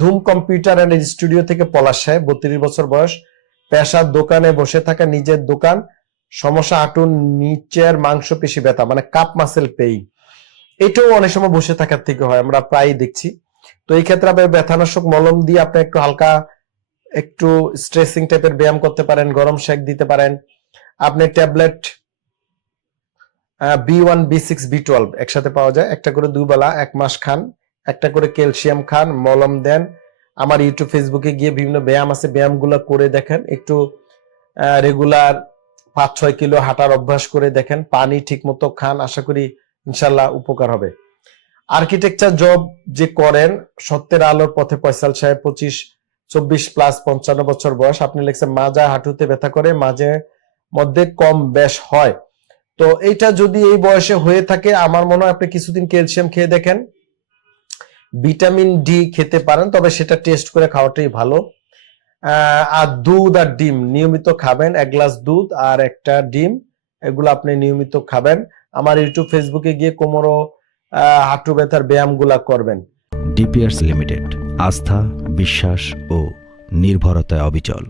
Dhoom computer and studio থেকে পলাশ সাহেব, বত্রিশ বছর বয়স, পেশার দোকানে বসে থাকা নিজের দোকান, সমস্যা হাঁটুর নিচের মাংস পেশি ব্যথা মানে কাপ মাসেল পেইন এটাও অনেক সময় বসে থাকার থেকে হয়, আমরা প্রায়ই দেখছি। তো এই ক্ষেত্রে আপনি ব্যথানাশক মলম দিয়ে আপনি একটু হালকা, একটু স্ট্রেসিং টাইপের ব্যায়াম করতে পারেন, গরম শেক দিতে পারেন। আপনি tablet B one B six B twelve একসাথে পাওয়া যায়। একটা করে দুবেলা, এক মাস খান। একটা করে ক্যালসিয়াম খান, মলম দেন। আমার ইউটিউব ফেসবুকে গিয়ে বিভিন্ন ব্যায়াম আছে, ব্যায়ামগুলো করে দেখেন। একটু রেগুলার পাঁচ ছয় কিলো হাঁটার অভ্যাস করে দেখেন। পানি ঠিক মতো খান, আশা করি ইনশাল্লাহ উপকার হবে। আর্কিটেকচার জব যে করেন, সত্যের আলোর পথে পয়সাল সাহেব পঁচিশ, চব্বিশ প্লাস পঞ্চান্ন বছর বয়স। আপনি লিখছেন, মাজা হাঁটুতে ব্যথা করে, মাঝে মধ্যে কম বেশ হয়। তো এইটা যদি এই বয়সে হয়ে থাকে, আমার মনে হয় আপনি কিছুদিন ক্যালসিয়াম খেয়ে দেখেন। ভিটামিন ডি খেতে পারেন তবে সেটা টেস্ট করে খাওয়াটাই ভালো। আর দুধ আর ডিম নিয়মিত খাবেন এক গ্লাস দুধ আর একটা ডিম এগুলো আপনি নিয়মিত খাবেন। আমার ইউটিউব ফেসবুকে গিয়ে কোমরও আহ, হাঁটু ব্যথার ব্যায়ামগুলা করবেন। ডিপিয়ার্স লিমিটেড আস্থা বিশ্বাস ও নির্ভরতায় অবিচল।